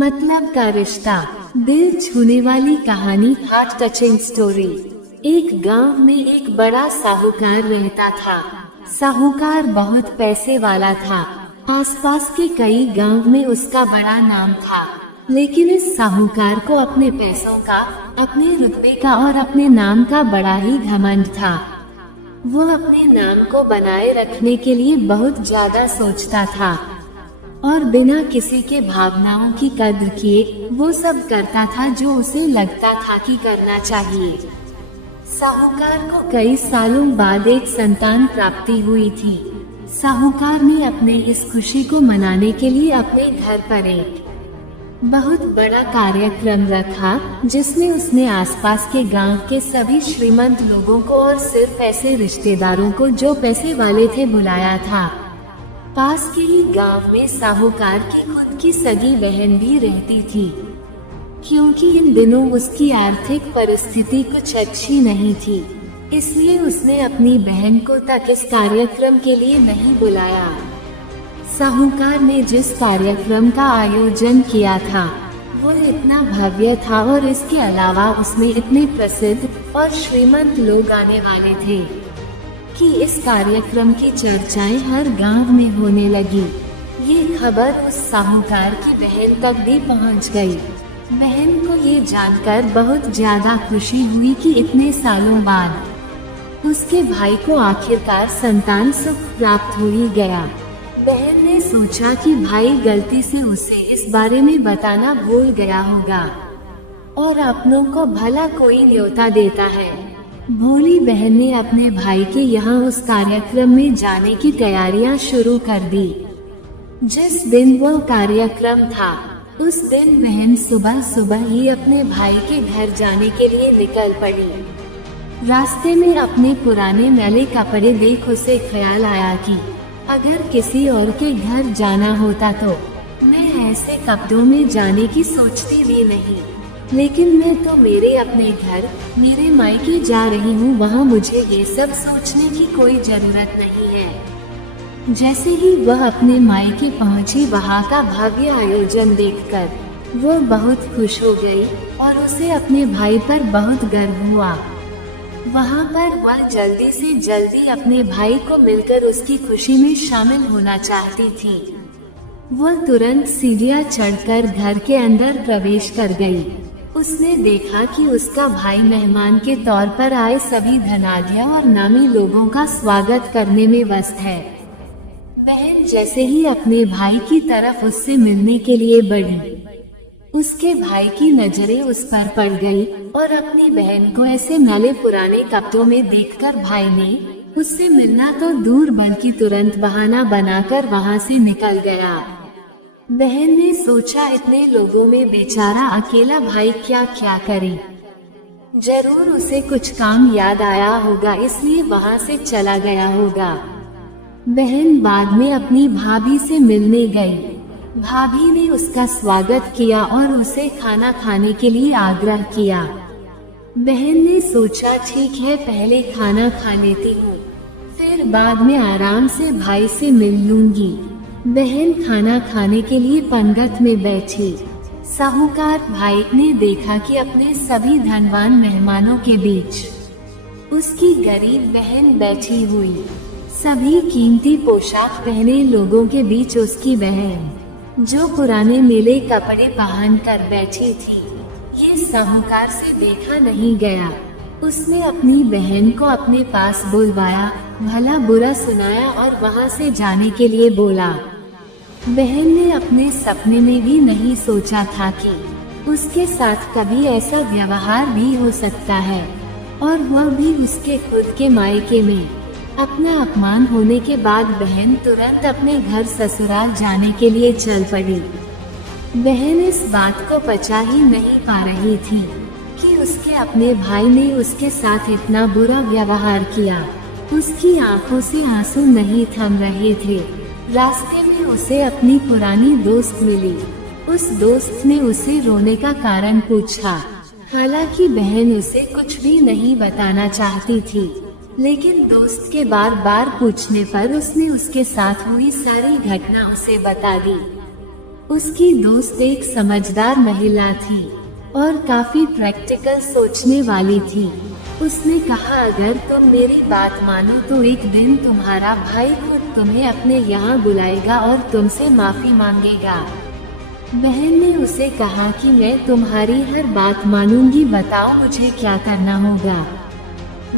मतलब का रिश्ता, दिल छूने वाली कहानी, हार्ट टचिंग स्टोरी। एक गांव में एक बड़ा साहूकार रहता था। साहूकार बहुत पैसे वाला था। आसपास के कई गांव में उसका बड़ा नाम था। लेकिन इस साहूकार को अपने पैसों का, अपने रुतबे का और अपने नाम का बड़ा ही घमंड था। वो अपने नाम को बनाए रखने के लिए बहुत ज्यादा सोचता था और बिना किसी के भावनाओं की कद्र किए वो सब करता था जो उसे लगता था कि करना चाहिए। साहूकार को कई सालों बाद एक संतान प्राप्ति हुई थी। साहूकार ने अपने इस खुशी को मनाने के लिए अपने घर पर एक बहुत बड़ा कार्यक्रम रखा, जिसमें उसने आसपास के गांव के सभी श्रीमंत लोगों को और सिर्फ ऐसे रिश्तेदारों को जो पैसे वाले थे बुलाया था। पास के ही गांव में साहूकार की खुद की सगी बहन भी रहती थी। क्योंकि इन दिनों उसकी आर्थिक परिस्थिति कुछ अच्छी नहीं थी, इसलिए उसने अपनी बहन को तक इस कार्यक्रम के लिए नहीं बुलाया। साहूकार ने जिस कार्यक्रम का आयोजन किया था वो इतना भव्य था और इसके अलावा उसमें इतने प्रसिद्ध और श्रीमंत लोग आने वाले थे कि इस कार्यक्रम की चर्चाएं हर गांव में होने लगी। ये खबर उस साहूकार की बहन तक भी पहुंच गई। बहन को ये जानकर बहुत ज्यादा खुशी हुई कि इतने सालों बाद उसके भाई को आखिरकार संतान सुख प्राप्त हो ही गया। बहन ने सोचा कि भाई गलती से उसे इस बारे में बताना भूल गया होगा और अपनों को भला कोई न्योता देता है। भोली बहन ने अपने भाई के यहाँ उस कार्यक्रम में जाने की तैयारियां शुरू कर दी। जिस दिन वो कार्यक्रम था उस दिन बहन सुबह सुबह ही अपने भाई के घर जाने के लिए निकल पड़ी। रास्ते में अपने पुराने मैले कपड़े देख उसे ख्याल आया कि अगर किसी और के घर जाना होता तो मैं ऐसे कपड़ों में जाने की सोचती भी नहीं, लेकिन मैं तो मेरे अपने घर, मेरे मायके जा रही हूँ, वहाँ मुझे ये सब सोचने की कोई जरूरत नहीं है। जैसे ही वह अपने मायके पहुँची, वहाँ का भव्य आयोजन देखकर वो बहुत खुश हो गई और उसे अपने भाई पर बहुत गर्व हुआ। वहाँ पर वह जल्दी से जल्दी अपने भाई को मिलकर उसकी खुशी में शामिल होना चाहती थी। वह तुरंत सीढ़ियाँ चढ़कर घर के अंदर प्रवेश कर गई। उसने देखा कि उसका भाई मेहमान के तौर पर आए सभी धनाढ्य और नामी लोगों का स्वागत करने में व्यस्त है। बहन जैसे ही अपने भाई की तरफ उससे मिलने के लिए बढ़ी, उसके भाई की नजरें उस पर पड़ गई और अपनी बहन को ऐसे मैले पुराने कपड़ों में देखकर भाई ने उससे मिलना तो दूर बल्कि तुरंत बहाना बनाकर वहां से निकल गया। बहन ने सोचा इतने लोगों में बेचारा अकेला भाई क्या क्या करे। जरूर उसे कुछ काम याद आया होगा, इसलिए वहां से चला गया होगा। बहन बाद में अपनी भाभी से मिलने गई। भाभी ने उसका स्वागत किया और उसे खाना खाने के लिए आग्रह किया। बहन ने सोचा ठीक है, पहले खाना खा लेती हूँ, फिर बाद में आराम से भाई से मिल लूंगी। बहन खाना खाने के लिए पंगत में बैठी। साहूकार भाई ने देखा कि अपने सभी धनवान मेहमानों के बीच उसकी गरीब बहन बैठी हुई। सभी कीमती पोशाक पहने लोगों के बीच उसकी बहन जो पुराने मेले कपड़े पहन कर बैठी थी, ये साहूकार से देखा नहीं गया। उसने अपनी बहन को अपने पास बुलवाया, भला बुरा सुनाया और वहां से जाने के लिए बोला। बहन ने अपने सपने में भी नहीं सोचा था कि उसके साथ कभी ऐसा व्यवहार भी हो सकता है, और वह भी उसके खुद के मायके में। अपना अपमान होने के बाद बहन तुरंत अपने घर ससुराल जाने के लिए चल पड़ी। बहन इस बात को पचा ही नहीं पा रही थी कि उसके अपने भाई ने उसके साथ इतना बुरा व्यवहार किया। उसकी आंखों से आंसू नहीं थम रहे थे। रास्ते में उसे अपनी पुरानी दोस्त मिली। उस दोस्त ने उसे रोने का कारण पूछा। हालांकि बहन उसे कुछ भी नहीं बताना चाहती थी, लेकिन दोस्त के बार बार पूछने पर उसने उसके साथ हुई सारी घटना उसे बता दी। उसकी दोस्त एक समझदार महिला थी और काफी प्रैक्टिकल सोचने वाली थी। उसने कहा, अगर तुम मेरी बात मानो तो एक दिन तुम्हारा भाई खुद तुम्हें अपने यहाँ बुलाएगा और तुमसे माफी मांगेगा। बहन ने उसे कहा कि मैं तुम्हारी हर बात मानूंगी, बताओ मुझे क्या करना होगा।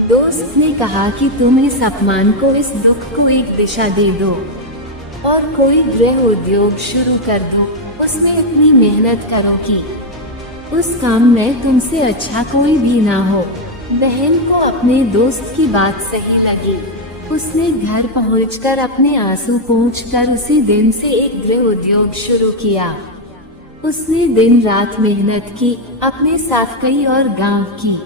दोस्त ने कहा कि तुम इस अपमान को, इस दुख को एक दिशा दे दो और कोई गृह उद्योग शुरू कर दो। उसमें इतनी मेहनत करो कि उस काम में तुमसे अच्छा कोई भी ना हो। बहन को अपने दोस्त की बात सही लगी। उसने घर पहुंचकर अपने आंसू पोंछकर उसी दिन से एक गृह उद्योग शुरू किया। उसने दिन रात मेहनत की, अपने साथ कई और गांव की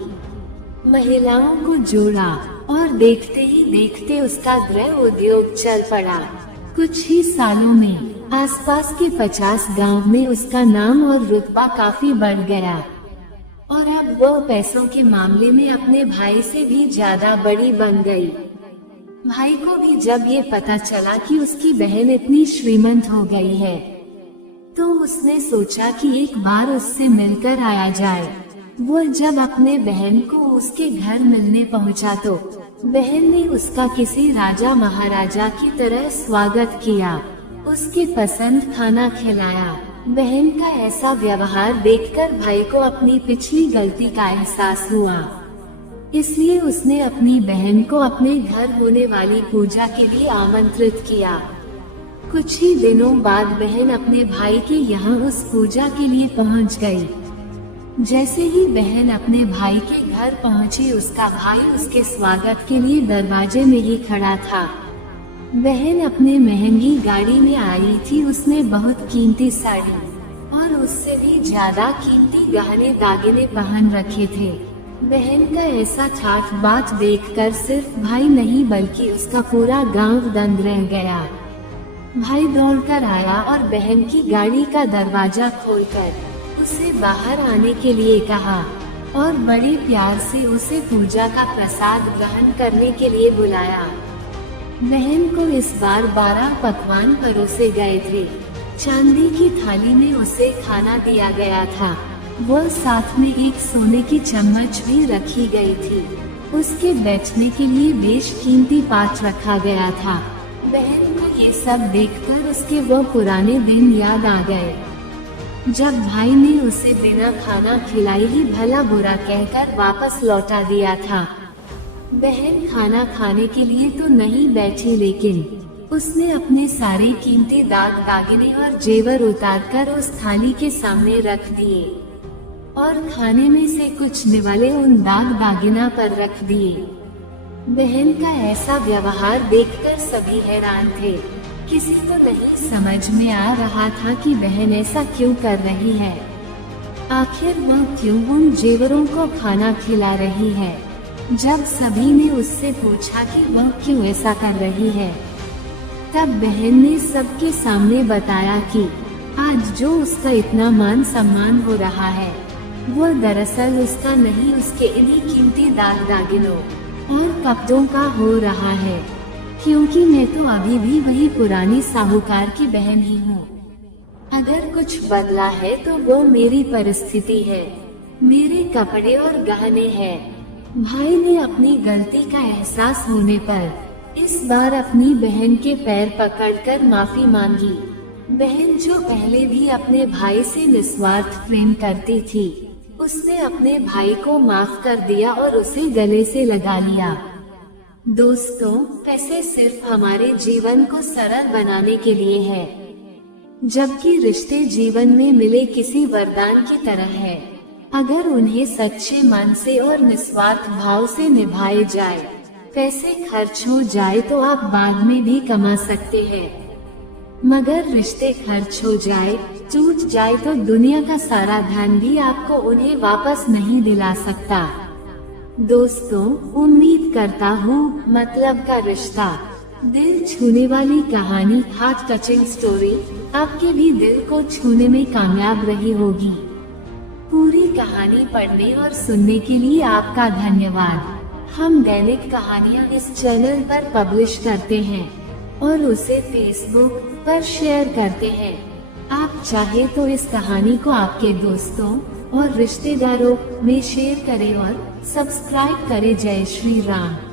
महिलाओं को जोड़ा और देखते ही देखते उसका गृह उद्योग चल पड़ा। कुछ ही सालों में आसपास के 50 गांव में उसका नाम और रुतबा काफी बढ़ गया और अब वह पैसों के मामले में अपने भाई से भी ज्यादा बड़ी बन गई। भाई को भी जब ये पता चला कि उसकी बहन इतनी श्रीमंत हो गई है तो उसने सोचा कि एक बार उससे मिलकर आया जाए। वह जब अपने बहन को उसके घर मिलने पहुंचा तो बहन ने उसका किसी राजा महाराजा की तरह स्वागत किया, उसके पसंद खाना खिलाया। बहन का ऐसा व्यवहार देखकर भाई को अपनी पिछली गलती का एहसास हुआ, इसलिए उसने अपनी बहन को अपने घर होने वाली पूजा के लिए आमंत्रित किया। कुछ ही दिनों बाद बहन अपने भाई के यहाँ उस पूजा के लिए पहुँच गई। जैसे ही बहन अपने भाई के घर पहुँची, उसका भाई उसके स्वागत के लिए दरवाजे में ही खड़ा था। बहन अपने महंगी गाड़ी में आई थी। उसने बहुत कीमती साड़ी और उससे भी ज्यादा कीमती गहने दागिने पहन रखे थे। बहन का ऐसा ठाठ बात देखकर सिर्फ भाई नहीं बल्कि उसका पूरा गांव दंग रह गया। भाई दौड़कर आया और बहन की गाड़ी का दरवाजा खोलकर उसे बाहर आने के लिए कहा और बड़े प्यार से उसे पूजा का प्रसाद ग्रहण करने के लिए बुलाया। बहन को इस बार 12 पकवान परोसे गए थे। चांदी की थाली में उसे खाना दिया गया था। वह साथ में एक सोने की चम्मच भी रखी गई थी। उसके बैठने के लिए बेशकीमती पात्र रखा गया था। बहन को ये सब देखकर उसके वो पुराने दिन याद आ गए जब भाई ने उसे बिना खाना खिलाए ही भला बुरा कहकर वापस लौटा दिया था। बहन खाना खाने के लिए तो नहीं बैठी, लेकिन उसने अपने सारे कीमती दाग दागिने और जेवर उतारकर उस थाली के सामने रख दिए और खाने में से कुछ निवाले उन दाग दागिना पर रख दिए। बहन का ऐसा व्यवहार देखकर सभी हैरान थे। किसी को नहीं समझ में आ रहा था कि बहन ऐसा क्यों कर रही है। आखिर वह क्यों उन जेवरों को खाना खिला रही है। जब सभी ने उससे पूछा कि वह क्यों ऐसा कर रही है, तब बहन ने सबके सामने बताया कि आज जो उसका इतना मान सम्मान हो रहा है वह दरअसल उसका नहीं, उसके इन्हीं कीमती दाग दागिनों और कपड़ों का हो रहा है, क्योंकि मैं तो अभी भी वही पुरानी साहूकार की बहन ही हूँ। अगर कुछ बदला है तो वो मेरी परिस्थिति है, मेरे कपड़े और गहने हैं। भाई ने अपनी गलती का एहसास होने पर इस बार अपनी बहन के पैर पकड़कर माफी मांगी। बहन जो पहले भी अपने भाई से निस्वार्थ प्रेम करती थी, उसने अपने भाई को माफ कर दिया और उसे गले से लगा लिया। दोस्तों, पैसे सिर्फ हमारे जीवन को सरल बनाने के लिए है, जबकि रिश्ते जीवन में मिले किसी वरदान की तरह है। अगर उन्हें सच्चे मन से और निस्वार्थ भाव से निभाए जाए, पैसे खर्च हो जाए तो आप बाद में भी कमा सकते हैं, मगर रिश्ते खर्च हो जाए, टूट जाए तो दुनिया का सारा धन भी आपको उन्हें वापस नहीं दिला सकता। दोस्तों, उम्मीद करता हूँ मतलब का रिश्ता, दिल छूने वाली कहानी, हार्ट टचिंग स्टोरी आपके भी दिल को छूने में कामयाब रही होगी। पूरी कहानी पढ़ने और सुनने के लिए आपका धन्यवाद। हम दैनिक कहानियाँ इस चैनल पर पब्लिश करते हैं और उसे फेसबुक पर शेयर करते हैं। आप चाहे तो इस कहानी को आपके दोस्तों और रिश्तेदारों में शेयर करें और सब्सक्राइब करें। जय श्री राम।